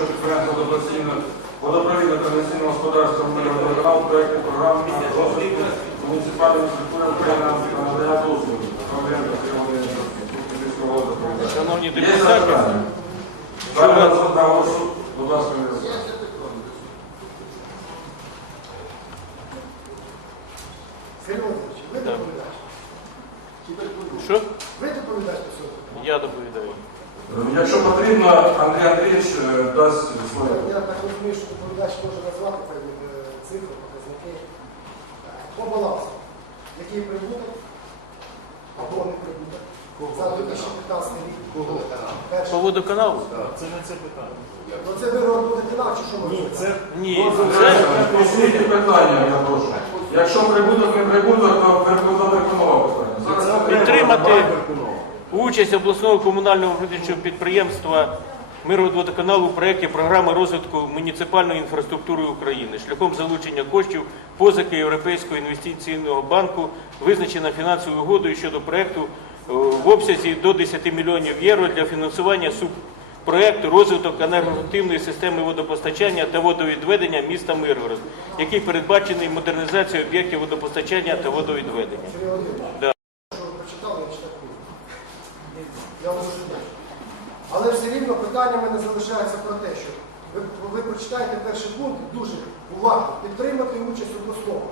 що підприємство водопровідно- водопровідно каналізаційного господарства «Мирводоканал» в проєкті програми розвитку муніципальної структури України на надання дозволу. Шановні депутати, запитання? Ставлю. Будь ласка, Сергій ви Так. доповідач? що? Ви сьогодні? Я доповідаю. Якщо потрібно, Андрій Андрійович е, дасть слово. Я так розумію, що доповідач може назвати певні е, цифри, показники. По балансу. Який прибуток або не прибуток за 2015 рік? Перше. По водоканалу? Це не це питання. Ну це ви робите канал чи що ви Ні, робите? це Ні, це По суті питання, я прошу. Якщо прибуток не прибуток, то прибуток виконував питання. Зараз Підтримати. Участь обласного комунального виробничого підприємства Мирводоканалу у проєкті програми розвитку муніципальної інфраструктури України шляхом залучення коштів позики Європейського інвестиційного банку визначена фінансовою угодою щодо проєкту е, в обсязі до 10 мільйонів євро для фінансування субпроєкту розвиток енергоефективної системи водопостачання та водовідведення міста Миргород, який передбачений модернізацією об'єктів водопостачання та водовідведення. Сергій Володимирович, Да. що ви прочитали, я читаю. Я вам дуже дякую. Але все рівно питання в мене залишається про те, що ви, ви прочитаєте перший пункт дуже уважно. Підтримати участь у обласного.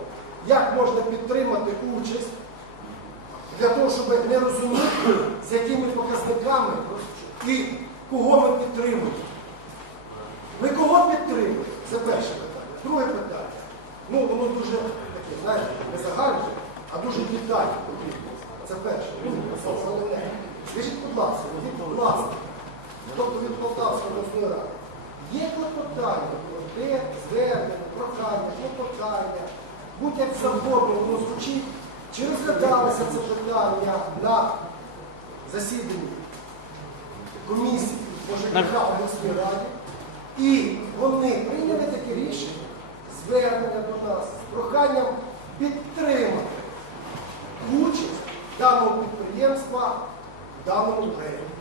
Як можна підтримати участь для того, щоб не розуміти, з якими показниками і кого ми підтримуємо? Ми кого підтримуємо? Це перше питання. Друге питання. Ну, воно дуже таке, знаєте, не загальне, а дуже детальне потрібно. Це перше. Скажіть, будь ласка, будь ласка, тобто від Полтавської обласної ради, є клопотання, те, звернення, прохання, клопотання, будь-як завгодно воно звучить, чи розглядалося це питання на засіданні комісії по ЖКХ обласній раді, і вони прийняли таке рішення, звернення до нас з проханням підтримати участь даного підприємства в даному проєкті.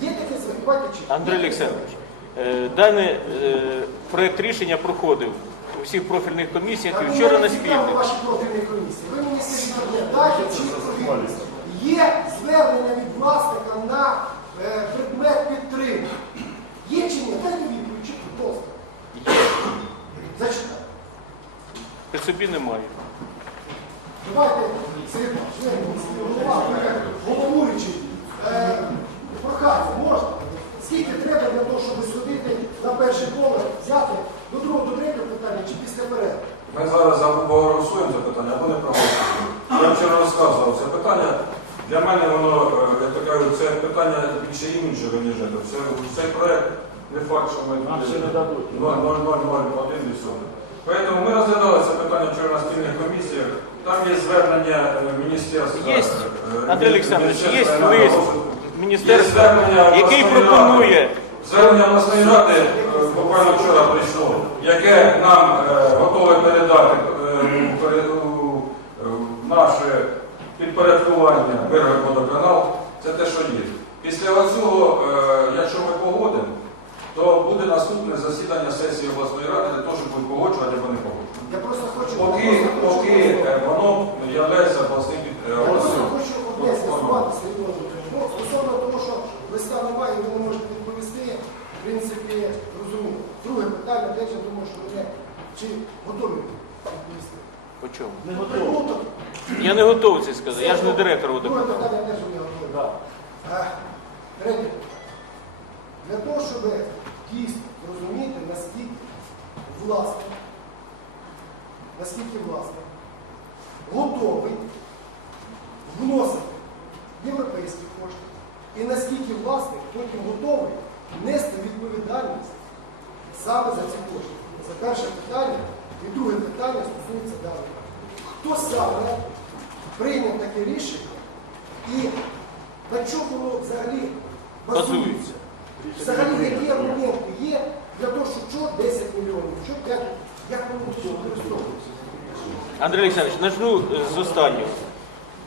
Є таке звернення? чи? Андрій Олександрович, е, даний е, проект рішення проходив у всіх профільних комісіях і вчора на спільних. ваші профільні комісії. Ви мені скажіть, дайте чітко відповідь. Є звернення від власника на е, предмет підтримки. Є чи ні? Дайте відповідь, чітко, будь ласка. Зачитай. При собі немає. Давайте, Сергій ви, голова, головуючий, е, прохання, можна? Скільки треба для того, щоб сходити на перше коло, взяти до другого, до третього питання чи після перерви? Ми зараз або голосуємо це питання, або не проголосуємо. Я вчора розказував це питання. Для мене воно, е, я так кажу, це питання більше іншого, ніж це. Це цей проект не факт, що ми Нам ще не дадуть. 0,0001 Тому ми розглядали це питання вчора на спільних комісіях. Там є звернення е, міністерства. Є, е, Андрій Олександрович, є лист. Міністерства, звернення який обласної пропонує Звернення обласної ради е, буквально вчора прийшло, яке нам е, готове передати е, наше підпорядкування Миргородводоканал, це те, що є. Після цього, якщо ми погодимо, то буде наступне засідання сесії обласної ради для того, щоб ви погоджувати або не погоджувати. Я просто хочу... Поки, я просто хочу- поки воно є обласним під- стосовно того, що листа немає, ви можете відповісти, в принципі, розумію. Друге питання, теж я думаю, що мене чи готові відповісти. По чому? Не готово. Я не готовий це сказати, я ж не директор Друге питання теж не готові. Да. А, Третє питання. Для того, щоб дійсно зрозуміти, наскільки власник, наскільки власник готовий вносити європейські і наскільки власник потім готовий нести відповідальність саме за ці кошти. Це перше питання. І друге питання стосується далі. Хто саме прийняв таке рішення і на чому воно взагалі базується? Взагалі, які аргументи є для того, що що 10 мільйонів, що 5, як воно використовується? Андрій Олександрович, почну е, з останнього.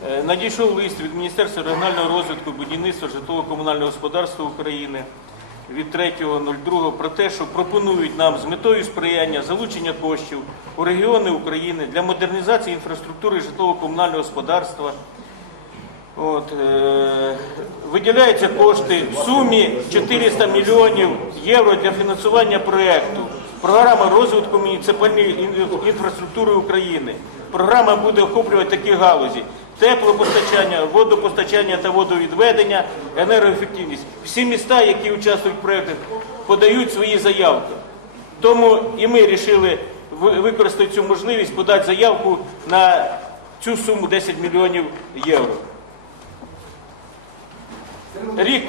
Е, Надійшов лист від Міністерства регіонального розвитку, будівництва, житлово-комунального господарства України від 3.02 про те, що пропонують нам з метою сприяння залучення коштів у регіони України для модернізації інфраструктури житлово-комунального господарства. От, е, виділяються кошти в сумі 400 мільйонів євро для фінансування проєкту. Програма розвитку муніципальної інфраструктури України. Програма буде охоплювати такі галузі: теплопостачання, водопостачання та водовідведення, енергоефективність. Всі міста, які участвують в проєктах, подають свої заявки. Тому і ми вирішили використати цю можливість подати заявку на цю суму 10 мільйонів євро. Рік.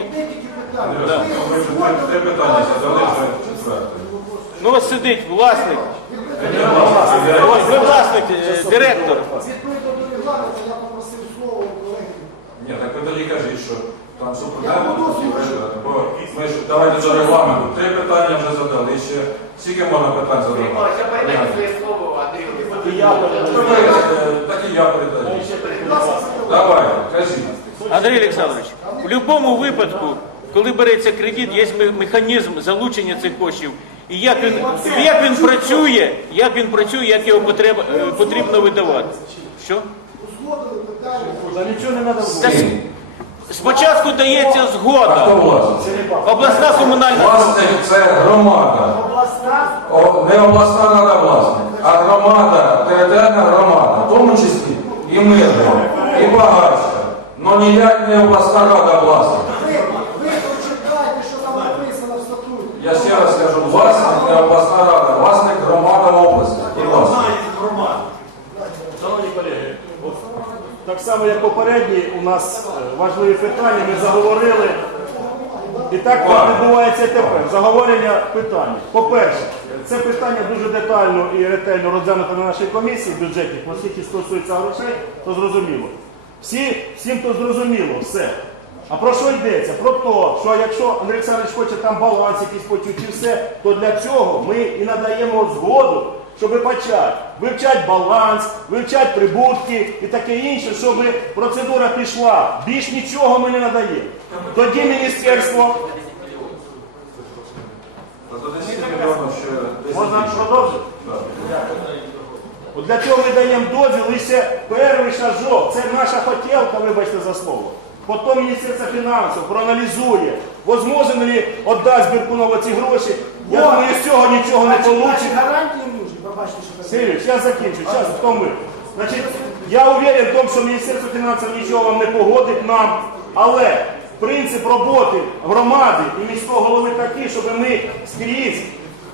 Ну, ось сидить власник, ви власник, е, директор. Відповідно до регламенту я попросив слово у колеги. Ні, так ви тоді кажіть, що там Я супротивно, бо ми ж давайте до регламенту. Три питання вже задали. І ще скільки можна питань задавати? Микола, я передаю своє слово Андрію Ну, е, Так і я передаю. Давайте, кажіть. Андрій Олександрович, в будь-якому випадку, коли береться кредит, є механізм залучення цих коштів. І як він, як він працює, як він працює, як його потреба, е, потрібно видавати. Що? Узгодили питання. Та нічого не треба спочатку дається згода. власник? Обласна комунальна Власник це громада. О, не обласна рада власник, а громада, територіальна громада, в тому числі і мирно, і багатство. Ну ніяк не обласна рада власник. Ви, ви прочитайте, що там написано в статуті. Я ще раз кажу, власник не обласна рада, власник громада області. Будь ласка. Шановні колеги, от так само, як попередні, у нас е, важливі питання, ми заговорили. І так відбувається тепер. Заговорення питання. По-перше, це питання дуже детально і ретельно розглянуто на нашій комісії бюджетній, оскільки стосується грошей, то зрозуміло. Всі, всім то зрозуміло, все. А про що йдеться? Про те, що якщо Андрій Олександрович хоче там баланс якийсь почути все, то для цього ми і надаємо згоду, щоб почати вивчати баланс, вивчати прибутки і таке інше, щоб процедура пішла. Більш нічого ми не надаємо. Тоді міністерство Та до 10 мільйонів ще 10 можна продовжити. От для цього ми даємо дозвіл лише перший шажок. Це наша хотілка, вибачте за слово. Потім Міністерство фінансів проаналізує, возможно ли віддасть Біркунова ці гроші. Я думаю, з цього нічого не вийде. Гарантії нужні, пробачте, що так. Сергій, зараз закінчу, хто ми. Значить, я уверен в тому, що Міністерство фінансів нічого вам не погодить нам, але принцип роботи громади і міського голови такий, щоб ми скрізь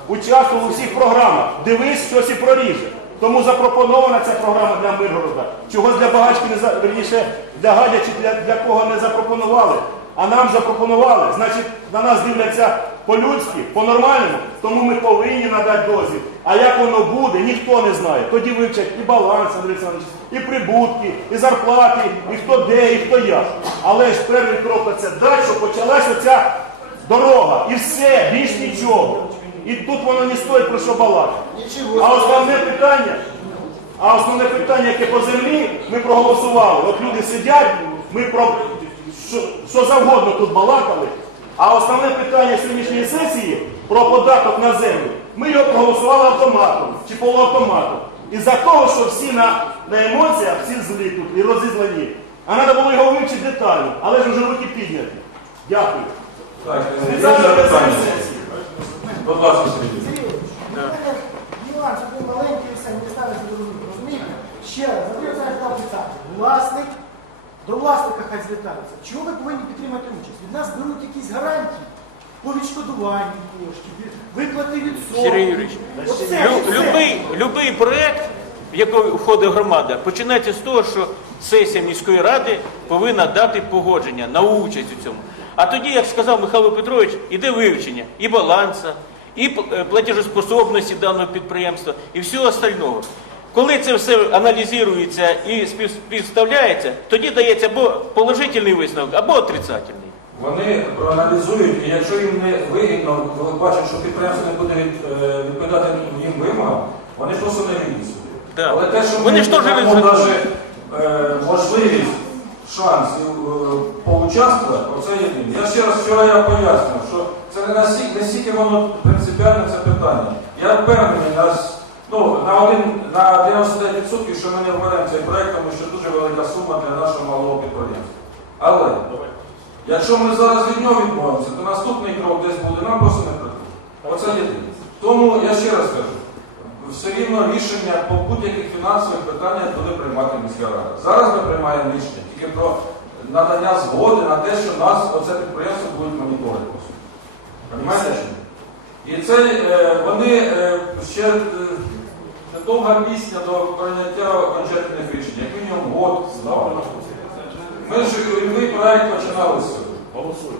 участвували у всіх програмах. Дивись, щось і проріже. Тому запропонована ця програма для Миргорода. Чогось для багачки не за верніше, для гадя чи для, для кого не запропонували. А нам запропонували, значить, на нас дивляться по-людськи, по-нормальному, тому ми повинні надати дозвіл. А як воно буде, ніхто не знає. Тоді вивчать і баланс, Андрій Олександрович, і прибутки, і зарплати, і хто де, і хто як. Але ж перший крок це дати, щоб почалась оця дорога. І все, більш нічого. І тут воно не стоїть про що балакати. А основне питання, а основне питання, яке по землі, ми проголосували. От люди сидять, ми про що, що завгодно тут балакали. А основне питання сьогоднішньої сесії про податок на землю. Ми його проголосували автоматом чи полуавтоматом. Із-за того, що всі на, на емоціях, всі злі тут і розізлені. А треба було його вивчити детально, але ж вже руки підняті. Дякую. Так, е, є запитання. сесії. Будь ласка, Сергій. Нюанс один маленький, все, не ставиться до розуміння. Ще раз, Андрій Олександрович питання. Власник, до власника хай звертаються. Чого ви повинні підтримати участь? Від нас беруть якісь гарантії по відшкодуванню коштів, виплати відсотків. Любий, любий проект, в який входить громада, починається з того, що сесія міської ради повинна дати погодження на участь у цьому. А тоді, як сказав Михайло Петрович, іде вивчення і баланса, і е, платежеспособності даного підприємства, і всього остального. Коли це все аналізується і спів- співставляється, тоді дається або положительний висновок, або отрицательний. Вони проаналізують, і якщо їм не вигідно, коли бачать, що підприємство не буде е, відповідати їм вимогам, вони просто не йдуть. Да. Але те, що Вони ми ж теж е, можливість, шанс е, поучаствувати, оце єдине. Я ще раз вчора я пояснив, що це не настільки, воно принципіальне це питання. Я впевнений нас, ну, на один на 99%, що ми не вберемо цей проект, тому що дуже велика сума для нашого малого підприємства. Але якщо ми зараз від нього відмовимося, то наступний крок десь буде, нам просто не прийде. Оце єдине. Тому я ще раз кажу, все рівно рішення по будь-яких фінансових питаннях буде приймати міська рада. Зараз ми приймаємо рішення тільки про надання згоди на те, що нас оце підприємство будуть моніторити. Понимаєте? І це е, вони е, ще е, довга пісня до прийняття окончательних рішень, як мінімум год. Ми ж новий проект починали. Голосуємо.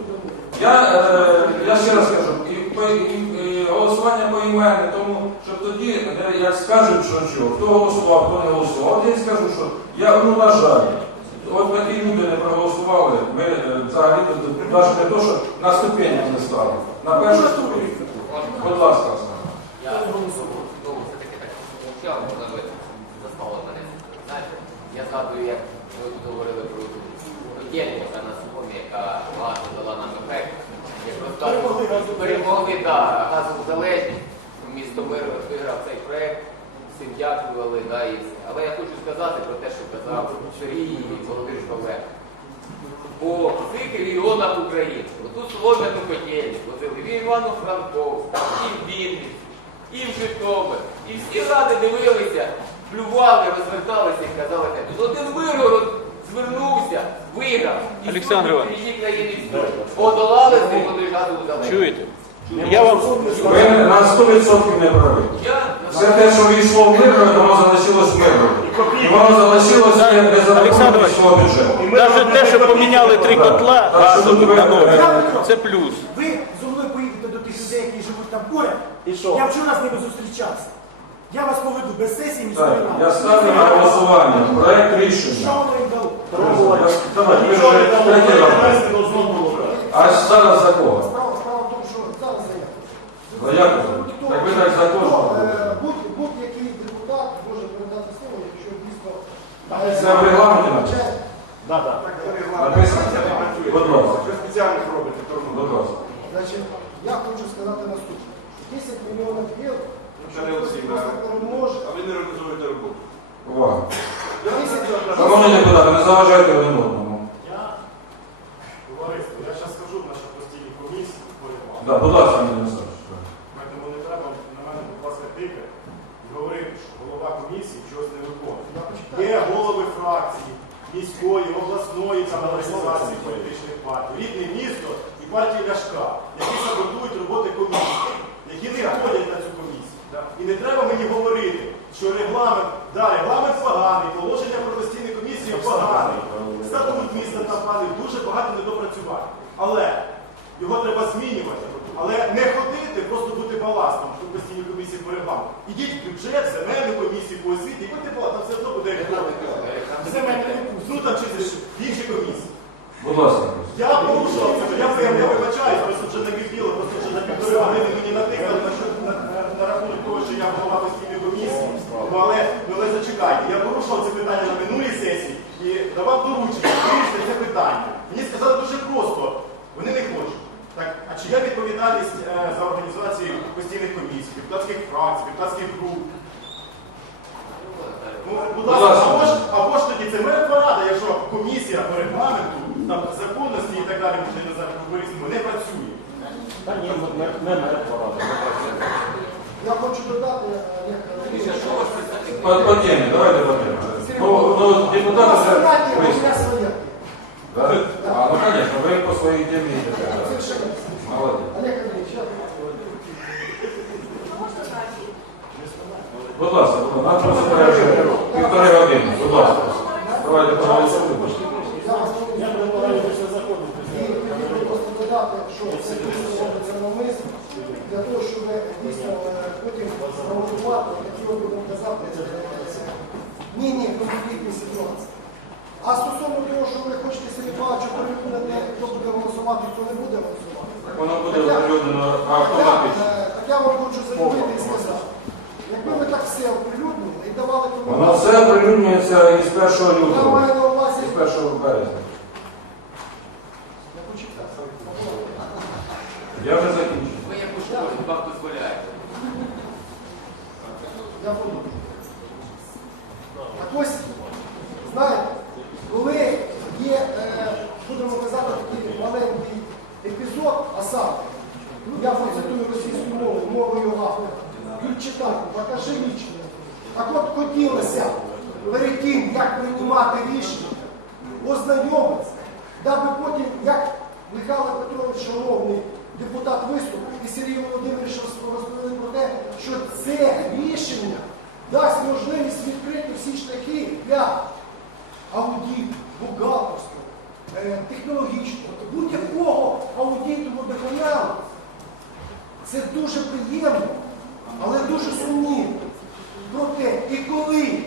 Я, е, я ще раз кажу, і, і, і голосування по імені, тому що тоді, е, як скажуть, що що, хто голосував, хто не голосував, я скажу, що я, ну на жаль, от такі люди не проголосували, ми е, взагалі навіть не то, що на ступенях не стали. На першу ступінь. Будь ласка, Оксана. Я ну, все-таки так мовчав, але ви заспали мене. Знаєте, я згадую, як ми тут говорили про котельню, яка на сумі, яка багато дала нам ефект. Перемогли да, газову залежність. Місто мир виграв цей проект, всім дякували, да, і. Але я хочу сказати про те, що казав Сергій і Володимир Павленко. По цих регіонах України, оту солом'яну котельню возили в Івано-Франковськ, і в Вінницю, і в Житомир. І всі ради дивилися, плювали, розверталися і казали, «Те, тут один вирород звернувся, виграв. І Олександр всюди Іванович. країни всюди подолали цей газову залежність. Чуєте? Я вам Ви на 100% не праві. Я Все те, що війшло в мир, воно залишилось миром. І воно залишилось не за Олександр рахунок Іванович. бюджету. навіть те, що поміняли три котла тут на нові, це плюс. Ви зі мною поїдете до тих людей, які живуть там поряд. І що? Я вчора з ними зустрічався. Я вас поведу без сесії міської Так, ради. я ставлю на голосування проект Що рішення. воно їм дало? Я- Давайте, ви вже третій раз. перенести должно було. А зараз за кого? Справа, справа в тому, що зараз Якова? Так ви так за кожного е, будь- Будь-який депутат може передати слово, якщо дійсно... Це в регламенті написано? Чесно. Написано? Будь ласка. Ви спеціально робите Будь ласка. Значить, я хочу сказати наступне. 10 мільйонів євро, А ви не реалізуєте роботу. Увага. Шановні депутати, не заважайте один одному. Я, товариство, я зараз скажу в нашій постійній комісії по регламенту. Да, будь ласка, Андрій Олександрович. Тому не треба на мене, будь ласка, тикати і говорити, що голова комісії чогось не виконує. Я почитаю. Є голови фракції, міської, обласної там, організації політичних партій, рідне місто і партії Ляшка, які саботують роботи комісії, які не ходять на цю комісію. І не треба мені говорити, що регламент, да, регламент поганий, положення про постійні комісії поганий. Статут міста там поганий, дуже багато недопрацювань. Але його треба змінювати. Але не ходити, просто бути баластом, щоб постійні комісії по регламенту. Ідіть в бюджет, земельну комісію по освіті, і будьте баластом, все одно буде не. Ну там через інші комісії. Будь ласка. Я порушував це, я я вибачаюсь, просто вже накипіло, просто вже на півтори години мені натикали на, що- на, на, на рахунок того, що я голова постійної комісії. Ну але, ну, але зачекайте, я порушував це питання на минулій сесії і давав доручення вирішити це питання. Мені сказали дуже просто, вони не хочуть. Так, а чия відповідальність е, за організацію постійних комісій, депутатських фракцій, депутатських груп? Ну, будь ласка, або ж, або ж тоді це моя порада, якщо комісія по регламенту, там законності і так далі, може не зараз виріснемо, не працює. Та ні, не, не моя порада. Я хочу додати, Олег, По, по давайте по темі. Ну, ну, депутати вже у вийшли. меня своя. Да? А, ну, конечно, вы по своей теме йдете. да. Молодець. Олег Андреевич, я ласка, будь просто треба вже півтори години. Будь ласка. Давайте проголосуємо. я вас Я не предлагаю після закону. І потрібно просто додати, що це робиться навмисно, для того, щоб дійсно е, потім провокувати, які ви будемо казати, е, ні, ні, конфліктні ситуації. А стосовно того, що ви хочете собі бачити, хто голосувати, не буде голосувати. Воно буде оприлюднено автоматично. Так я вам хочу заявити і сказати. Якби ви так все оприлюднили і давали Воно все оприлюднюється із 1 я лютого, маю на увазі. із 1 березня. Я почитав. Я вже закінчив. Ви як у школі, вам дозволяєте. Я буду. Так ось, знаєте, коли є, е, будемо казати, такий маленький епізод, а саме, ну, я процитую російську мову, мовою автора, Юрчитанку, покажи лічно. Так от хотілося перед тим, як приймати рішення, ознайомитися, даби потім, як Михайло Петрович Шановний, депутат виступ, і Сергій Володимирович розповіли про те, що це рішення дасть можливість відкрити всі шляхи для аудиту, бухгалтерського, е, технологічного, будь-якого аудиту водоканалу. Це дуже приємно, але дуже сумнівно. Проте, і коли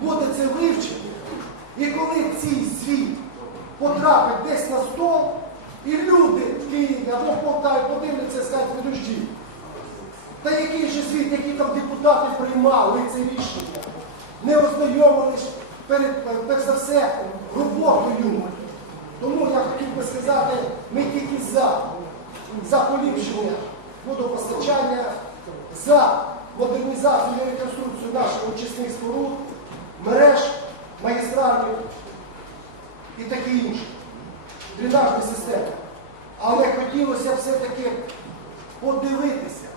буде це вивчено, і коли цей звіт потрапить десь на стол, і люди в Києві або в Полтаві подивляться і скажуть, подожди, та який же звіт, які там депутати приймали це рішення, не ознайомились перед, перш за все, роботою. Тому я хотів би сказати, ми тільки за, за поліпшення водопостачання, за модернізацію і реконструкцію наших очисних споруд, мереж, магістральних і таке інше, дренажні системи. Але хотілося все-таки подивитися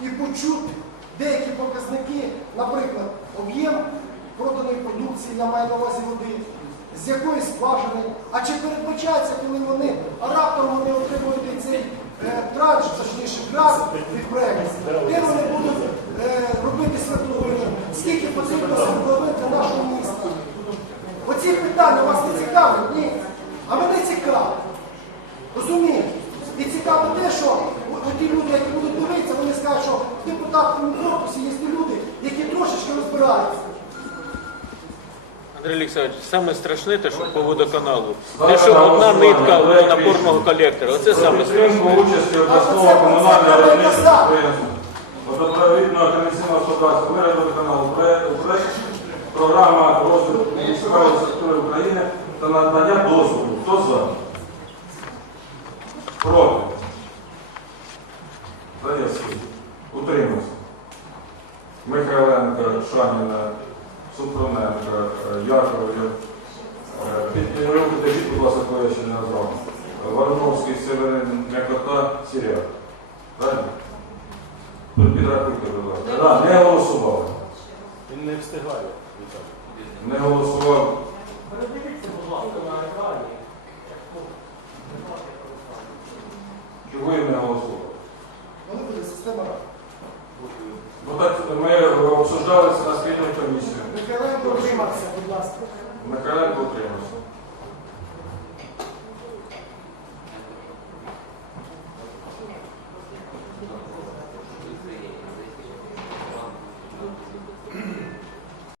і почути деякі показники, наприклад, об'єм проданої продукції, я маю на увазі води, з якої скважини, а чи передбачається, коли вони а раптом вони отримують цей транш, точніше грант від проекту, де вони будуть е, робити свердловину, скільки потрібно свердловин для нашого міста. Оці питання вас не цікавлять? Ні. А мене цікаво. Розумієте? І цікаво те, що ті люди, які будуть дивитися, вони скажуть, що в депутатському корпусі є люди, які трошечки розбираються. Андрій Олександрович, саме страшне те, що по водоканалу. Те, що одна нитка у напорного колектора. Оце саме страшне. Участі обласного комунального виробництва підприємства. Водопровідного комісійного господарства виробити каналу проект програма розвитку муніципальної структури України та надання дозволу. Хто за? Проти? Заєцький. Утримався. Михайленко, Шаніна, Супроненко, Яковлев. Е, під- руку Підійдіть, будь ласка, кого я ще не назвав. Варновський, Северин, М'якота, Сіряк. Правильно? Підрахуйте, будь ласка. Да, не голосував. Він не встигає. Не голосував. Чого я не голосував? Вони буде система. Бо так ми обсуждали це на спільній комісії. Михайленко утримався, будь ласка. Михайленко утримався.